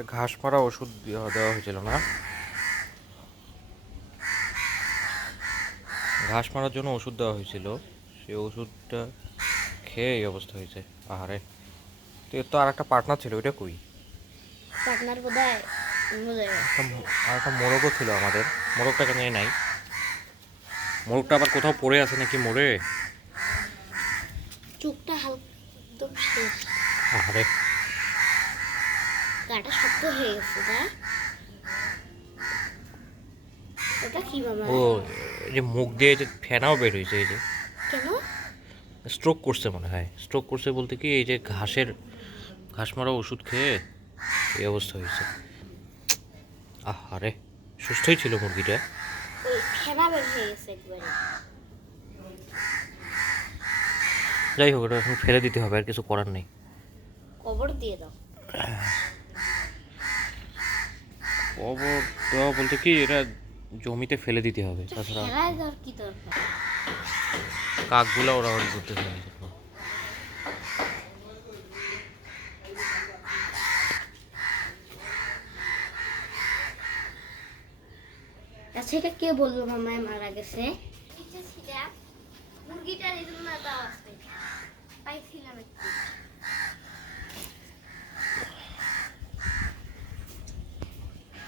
ঘাস মারা ওষুধ দেওয়া হয়েছিল না? ঘাস মারার জন্য ওষুধ দেওয়া হয়েছিল, সেই ওষুধটা খেয়ে এই অবস্থা হয়েছে। আহারে, তো এর তো আর একটা পার্টনার ছিল, ওইটা কই? পার্টনার বোধহয় আর একটা মোরগও ছিল আমাদের, মোরগটা কেন নাই? মোরগটা আবার কোথাও পড়ে আছে নাকি মরে? চোখটা হালকা একদম শেষ, আহারে, গাটা শক্ত হয়ে গেছে না? ওটা কি মামা? ও, এই যে মুখ দিয়ে যে ফেনাও বের হয়েছে, এই যে কেন? স্ট্রোক করছে মনে হয়। স্ট্রোক করছে বলতে কি, এই যে ঘাস মারা ওষুধ খেয়ে এই অবস্থা হয়েছে। আহারে, সুস্থই ছিল মুরগিটা। ওই ফেনা বের হয়ে গেছে একবারে। যাই হোক, ওটা এখন ফেলে দিতে হবে, আর কিছু করার নেই। কবর দিয়ে দাও। কবর দেওয়া বলতে কি, এটা জমিতে ফেলে দিতে হবে, তাছাড়া ফেলায় দেওয়ার কি দরকার? কাকগুলো ওড়াউড়ি করতে হবে। আচ্ছা, এটা কে বললো মামায় মারা গেছে? মুরগিটার এই জন্য দাও আছে, পাইছিলাম একটু।